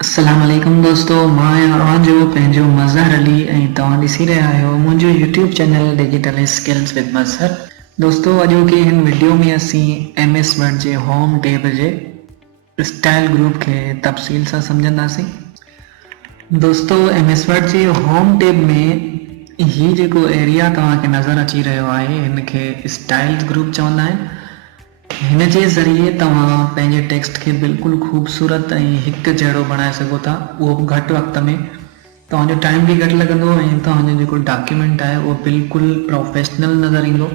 अस्सलाम वालेकुम दोस्तों, मां आवाज़ पंहिंजो मज़हर अली ऐं तव्हां ॾिसी रहिया आहियो मुंहिंजो YouTube channel digital skills with Mazhar. दोस्तों अॼोकी हिन वीडियो में असीं MS वर्ड जे होम टैब जे स्टाइल ग्रुप खे तफ़सील सां सम्झंदासीं। दोस्तों MS वर्ड जे होम टैब में ही जेको एरिया तव्हांखे नज़र अची रहियो आहे हिन खे स्टाइल ग्रुप चवंदा आहिनि। हिन जे ज़रिए तव्हां पंहिंजे टेक्स्ट खे बिल्कुलु ख़ूबसूरत ऐं हिकु जहिड़ो बणाए सघो था, उहो बि घटि वक़्त में। तव्हांजो टाइम बि घटि लॻंदो ऐं तव्हांजो जेको डॉक्यूमेंट आहे उहो बिल्कुलु प्रोफेशनल नज़र ईंदो।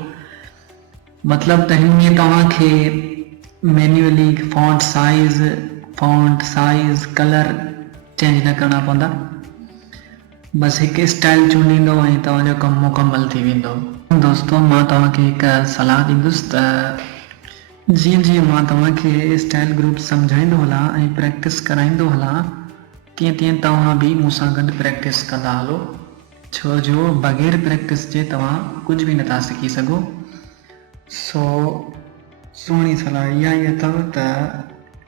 मतिलबु त हिन में तव्हांखे manually font size colour change न करणा पवंदा। बसि हिकु स्टाइल चूंडींदो ऐं तव्हांजो कमु मुकमल थी वेंदो। दोस्तों मां तव्हांखे हिकु सलाह ॾींदुसि त जीअं जीअं मां तव्हांखे स्टाइल ग्रुप सम्झाईंदो हलां ऐं प्रैक्टिस कराईंदो हलां तीअं तीअं तव्हां बि मूंसां गॾु प्रैक्टिस कंदा हलो, छो जो बग़ैर प्रैक्टिस जे तव्हां कुझु बि नथा सिखी सघो। सो सुहिणी सलाह इहा ई अथव त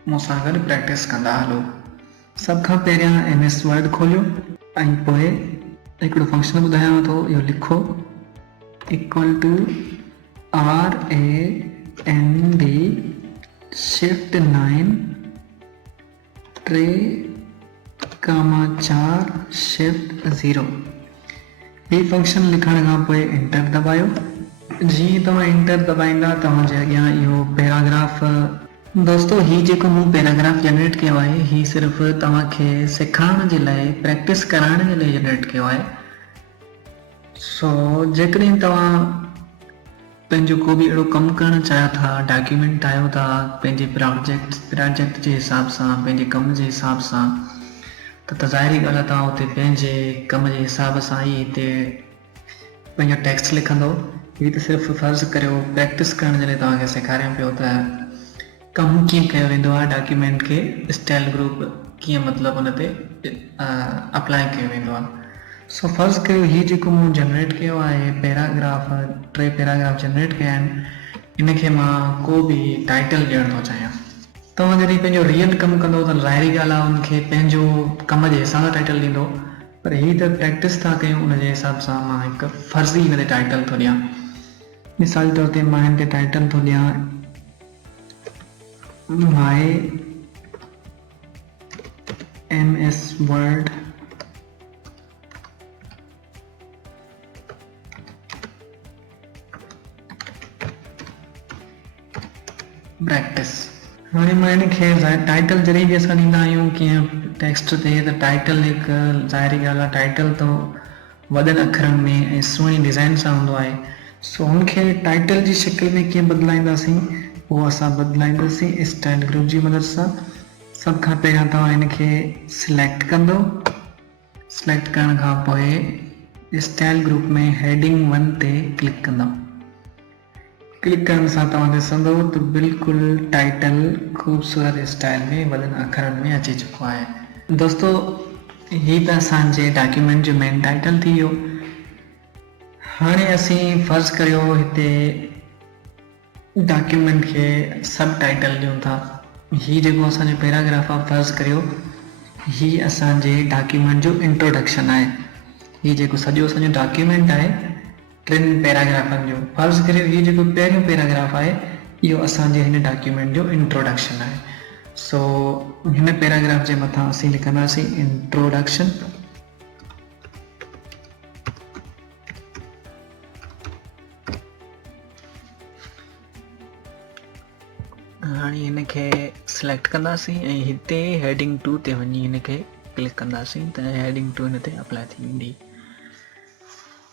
मूंसां गॾु प्रैक्टिस कंदा हलो। सभ खां पहिरियां MS वर्ड खोलियो ऐं पोइ हिकिड़ो फंक्शन ॿुधायांव थो, इहो लिखो =RAND shift 9 3,4 shift 0। हीउ फंक्शन लिखण खां पोइ एंटर दॿायो। जीअं तव्हां एंटर दॿाईंदा तव्हांजे अॻियां इहो पैराग्राफ। दोस्तों ही जेको मूं पैराग्राफ जनरेट कयो आहे ही सिर्फ़ु तव्हांखे सेखारण जे लाइ, प्रैक्टिस कराइण जे लाइ जनरेट कयो आहे। सो जेकॾहिं तव्हां पंहिंजो को बि अहिड़ो कमु करणु चाहियो था, डॉक्यूमेंट ठाहियो था पंहिंजे प्रोजेक्ट जे हिसाब सां, पंहिंजे कम जे हिसाब सां, त ज़ाहिरी ॻाल्हि आहे तव्हां हुते पंहिंजे कम जे हिसाब सां ई हिते पंहिंजो टेक्स्ट लिखंदो। हीअ त सिर्फ़ु फ़र्ज़ु करियो प्रैक्टिस करण जे लाइ तव्हांखे सेखारियां पियो त कमु कीअं कयो वेंदो आहे, डॉक्यूमेंट खे स्टाइल ग्रुप कीअं मतिलबु हुन ते अप्लाई कयो वेंदो आहे। सो फ़र्ज़ु कयो हीउ जेको मूं जनरेट कयो आहे पैराग्राफ, 3 पैराग्राफ जनरेट कया आहिनि, इनखे मां को बि टाइटल ॾियणु थो चाहियां। तव्हां जॾहिं पंहिंजो रियल कमु कंदो त ज़ाहिरी ॻाल्हि आहे हुनखे पंहिंजो कम जे हिसाब सां टाइटल ॾींदो, पर हीअ त प्रैक्टिस था कयूं उन जे हिसाब सां मां हिकु फ़र्ज़ी हिन ते टाइटल थो ॾियां। मिसाल तौर ते मां हिन ते टाइटल थो ॾियां My MS Word प्रैक्टिस। हाणे मां हिनखे टाइटल जॾहिं बि असां ॾींदा आहियूं कीअं टेक्स्ट ते, त टाइटल हिकु ज़ाहिरी ॻाल्हि आहे टाइटल तो वॾनि अखरनि में ऐं सुहिणी डिज़ाइन सां हूंदो आहे। सो हुनखे टाइटल जी शिकिल में कीअं बदिलाईंदासीं, उहो असां बदिलाईंदासीं स्टाइल ग्रुप जी मदद सां। सभ खां पहिरियां तव्हां हिनखे सिलेक्ट कंदो। सिलेक्ट करण खां पोइ स्टाइल ग्रुप में हेडिंग 1 ते क्लिक कंदो। क्लिक करण सां तव्हां ॾिसंदो त बिल्कुलु टाइटल ख़ूबसूरत स्टाइल में वॾनि अखरनि में अची चुको आहे। दोस्तों हीअ त असांजे डॉक्यूमेंट जो मेन टाइटल थी वियो। हाणे असीं फ़र्ज़ु करियो हिते डॉक्यूमेंट खे सब टाइटल ॾियूं था। हीअ जेको असांजो पैराग्राफ आहे, फ़र्ज़ु करियो हीअ असांजे डॉक्यूमेंट जो इंट्रोडक्शन आहे। हीअ जेको सॼो असांजो डॉक्यूमेंट आहे 3 पैराग्राफनि जो, फ़र्ज़ु करियो हीअ जेको पहिरियों पैराग्राफ आहे इहो असांजे हिन डॉक्यूमेंट जो इंट्रोडक्शन आहे। सो हिन पैराग्राफ जे मथां असीं लिखंदासीं इंट्रोडक्शन। हाणे हिनखे सिलेक्ट कंदासीं ऐं हिते हेडिंग 2 ते वञी हिनखे क्लिक कंदासीं त हेडिंग 2 हिन ते अप्लाई थी वेंदी।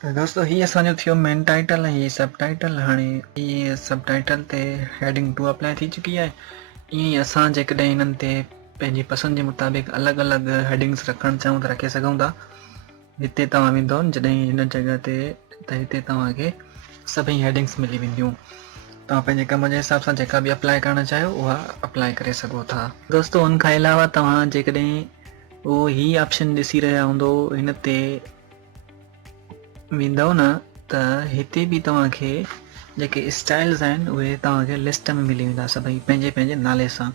त दोस्तों हीअ असांजो थियो मेन टाइटल ऐं हीअ सब टाइटल। हाणे हीअ सब टाइटल ते हेडिंग 2 अप्लाई थी चुकी आहे। ईअं ई असां जेकॾहिं हिननि ते पंहिंजी पसंदि जे मुताबिक़ अलॻि अलॻि हेडिंग्स रखणु चाहियूं त रखे सघूं था। हिते तव्हां वेंदो जॾहिं हिन जॻह ते त हिते तव्हांखे सभई हेडिंग्स मिली वेंदियूं। तव्हां पंहिंजे कम जे हिसाब सां जेका बि अप्लाई करणु चाहियो उहा अप्लाई करे सघो था। दोस्तों हुन खां अलावा तव्हां जेकॾहिं उहो ही ऑप्शन ॾिसी रहिया हूंदो, हिन ते वेंदव न त हिते बि तव्हांखे जेके स्टाइल्स आहिनि उहे तव्हांखे लिस्ट में मिली वेंदा सभई पंहिंजे पंहिंजे नाले सां।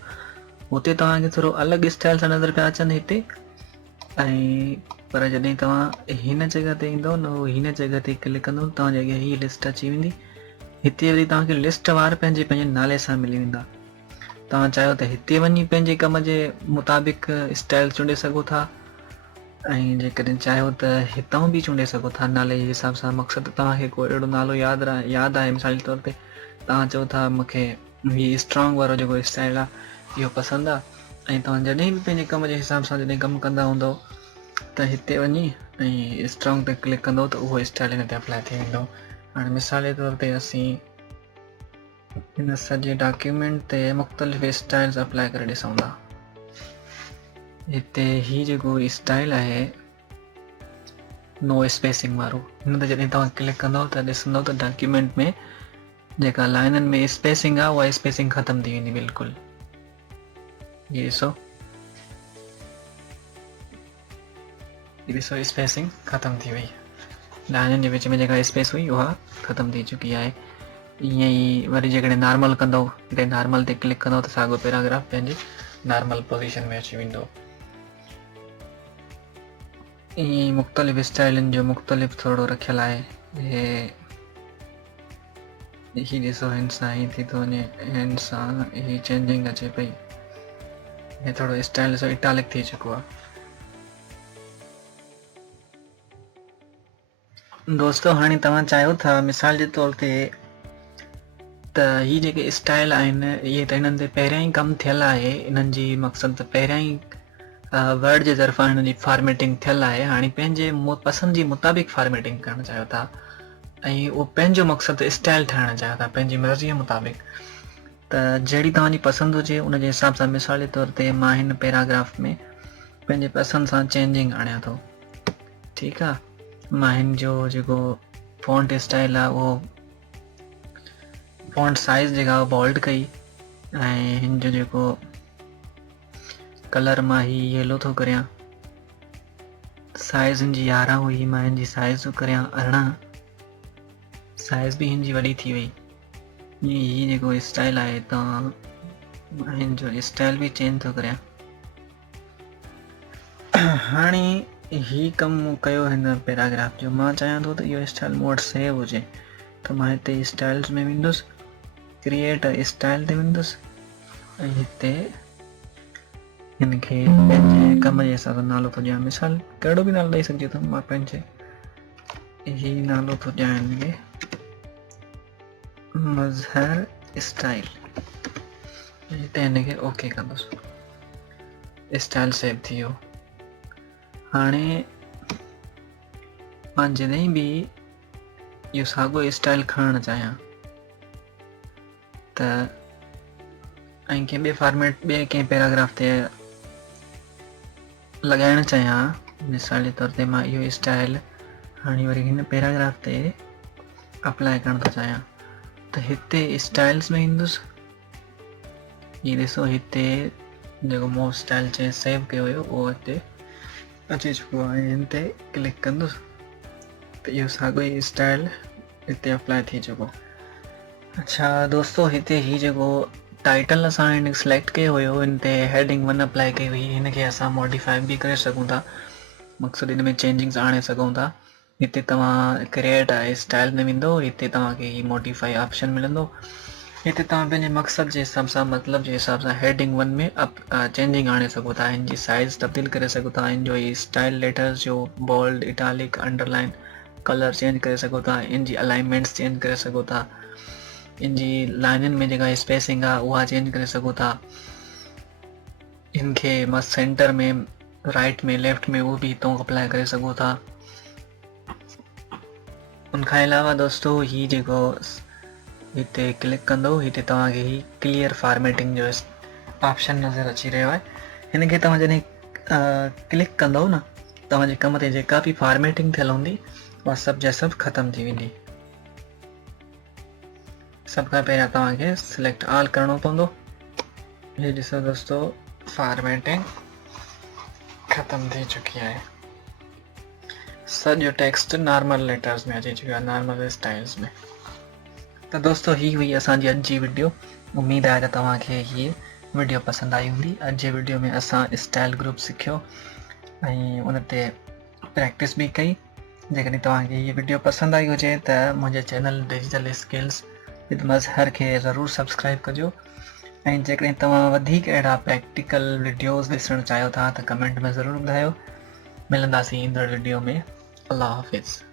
हुते तव्हांखे थोरो अलॻि स्टाइल सां नज़र पिया अचनि हिते। ऐं पर जॾहिं तव्हां हिन जॻह ते ईंदव न, हिन जॻह ते क्लिक कंदव तव्हांजे अॻियां हीअ लिस्ट अची वेंदी। हिते वरी तव्हांखे लिस्ट वार पंहिंजे नाले सां मिली वेंदा। तव्हां चाहियो त हिते वञी पंहिंजे कम जे मुताबिक़ स्टाइल चूंडे सघो था, ऐं जेकॾहिं चाहियो त हितां बि चूंडे सघो था नाले जे हिसाब सां। मक़सदु तव्हांखे कोई अहिड़ो नालो यादि आहे, मिसाल तौर ते तव्हां चओ था मूंखे हीअ स्ट्रॉन्ग वारो जेको स्टाइल आहे इहो पसंदि आहे, ऐं तव्हां जॾहिं बि पंहिंजे कम जे हिसाब सां जॾहिं कमु कंदा हूंदव त हिते वञी ऐं स्ट्रॉन्ग ते क्लिक कंदव त उहो स्टाइल हिन ते अप्लाई थी वेंदो। हाणे मिसाल जे तौर ते असीं हिन सॼे डॉक्यूमेंट ते मुख़्तलिफ़ स्टाइल्स अप्लाई करे ॾिसूं था। हिते ही जेको स्टाइल आहे नो स्पेसिंग वारो, हिन ते जॾहिं तव्हां क्लिक कंदव त ॾिसंदव त डॉक्यूमेंट में जेका लाइननि में स्पेसिंग आहे उहा स्पेसिंग ख़तम थी वेंदी बिल्कुलु। ये ॾिसो स्पेसिंग ख़तम थी वई, लाइननि जे विच में जेका स्पेस हुई उहा ख़तम थी चुकी आहे। ईअं ई वरी जेकॾहिं नॉर्मल कंदव, हिते नॉर्मल ते क्लिक कंदव त साॻियो पैराग्राफ पंहिंजे नॉर्मल पोज़ीशन में अची वेंदो। ईअं ई मुख़्तलिफ़ स्टाइलनि जो मुख़्तलिफ़ थोरो रखियलु आहे। ही ॾिसो हिन सां ही थी थो वञे, हिन सां ही चेंजिंग अचे पई, हे थोरो स्टाइल ॾिसो इटालिक थी चुको आहे। दोस्तो हाणे तव्हां चाहियो था मिसाल जे तौर ते त ही जेके स्टाइल आहिनि इहे त हिननि ते पहिरियां ई कमु थियल आहे, इन्हनि जी मक़सदु त पहिरियां ई वर्ड जे तरफ़ां हिन जी फॉर्मेटिंग थियल आहे। हाणे पंहिंजे पसंदि जी मुताबिक़ फॉर्मेटिंग करणु चाहियो था ऐं उहो पंहिंजो मक़सदु स्टाइल ठाहिणु चाहियो था पंहिंजी मर्ज़ीअ मुताबिक़, त जहिड़ी तव्हांजी पसंदि हुजे उन जे हिसाब सां मिसाल जे तौर ते मां हिन पैराग्राफ में पंहिंजे पसंदि सां चेंजिंग आणियां थो। ठीकु आहे, मां हिन जो जेको फॉन्ट स्टाइल आहे उहो फॉन्ट साइज़ जेका बोल्ड कई, ऐं हिन जो जेको कलर मां ही येलो थो करियां, साइज़ हिन जी 11 हुई, मां हिन जी साइज़ थो करियां 18, साइज़ बि हिन जी वॾी थी वई। ही जेको स्टाइल आहे तव्हां हिन जो स्टाइल बि चेंज थो करियां। हाणे ही कमु कयो हिन पैराग्राफ जो, मां चाहियां थो त इहो स्टाइल मूं वटि सेव हुजे, त मां हिते स्टाइल्स में वेंदुसि, क्रिएट स्टाइल ते वेंदुसि ऐं हिते हिन खे पंहिंजे कम जे हिसाब सां नालो थो ॾियां। मिसाल कहिड़ो बि नालो ॾेई सघिजे थो, मां पंहिंजे ही नालो थो ॾियां हिन खे मज़हर स्टाइल, हिते हिन खे ओके कंदुसि, स्टाइल सेव थी वियो। हाणे मां जॾहिं बि इहो साॻियो स्टाइल खणणु चाहियां त ऐं कंहिं ॿिए फॉर्मेट ॿिए कंहिं पैराग्राफ ते लॻाइणु चाहियां, मिसाल जे तौर ते मां इहो स्टाइल हाणे वरी हिन पैराग्राफ ते अप्लाई करणु थो चाहियां, त हिते स्टाइल्स में ईंदुसि, हीअ ॾिसो हिते जेको मूं स्टाइल चई सेव कयो हुयो उहो हिते अची चुको आहे, हिन ते क्लिक कंदुसि त इहो साॻियो ई स्टाइल हिते अप्लाई थी चुको। अच्छा दोस्तो, हिते ही जेको टाइटल असां हिन सिलेक्ट कयो हुयो, हिन ते हेडिंग 1 अप्लाई कई हुई, हिन खे असां मॉडिफाई बि करे सघूं था, मक़सदु हिन में चेंजिंग्स आणे सघूं था। हिते तव्हां क्रिएट स्टाइल में वेंदो, हिते तव्हांखे ही मॉडिफाई ऑप्शन मिलंदो, हिते तव्हां पंहिंजे मक़सद जे हिसाब सां मतिलब जे हिसाब सां हेडिंग 1 में चेंजिंग आणे सघो था, हिन जी साइज़ तब्दील करे सघो था, हिन जो स्टाइल लेटर्स जो bold italic underline colour change करे सघो था, इन जी अलाइनमेंट्स चेंज करे सघो था, इन जी लाइननि में जेका स्पेसिंग आहे उहा चेंज करे सघो था, इनखे मस्त सेंटर में राइट में लेफ्ट में उहो बि हितां अप्लाई करे सघो था। उनखां अलावा दोस्तो ही जेको हिते क्लिक कंदो, हिते तव्हांखे ही क्लियर फॉर्मेटिंग जो ऑप्शन नज़र अची रहियो आहे, हिन खे तव्हां जॾहिं क्लिक कंदव न, तव्हांजे कम ते जेका बि फॉर्मेटिंग थियल हूंदी उहा सभु जा सभु ख़तम थी वेंदी। सभ खां पहिरियां तव्हांखे सिलेक्ट ऑल करिणो पवंदो, हे ॾिसो दोस्तो फॉर्मेटिंग ख़तम थी चुकी आहे, सॼो टेक्स्ट नॉर्मल लेटर्स में अची चुकियो आहे, नॉर्मल स्टाइल्स में। त दोस्तो ही हुई असांजी अॼु जी वीडियो, उमेद आहे त तव्हांखे हीअ वीडियो पसंद आई हूंदी। अॼु जे वीडियो में असां स्टाइल ग्रुप सिखियो ऐं उन ते प्रैक्टिस भी कई। जेकॾहिं तव्हांखे ये वीडियो पसंद आई हुजे त मुंहिंजे channel digital skills with Mazhar खे ज़रूरु सब्सक्राइब कजो। ऐं जेकॾहिं तव्हां वधीक अहिड़ा प्रैक्टिकल वीडियोज़ ॾिसणु चाहियो था त कमेंट में ज़रूरु ॿुधायो। मिलंदासीं ईंदड़ वीडियो में। अल्लाह हाफ़िज़।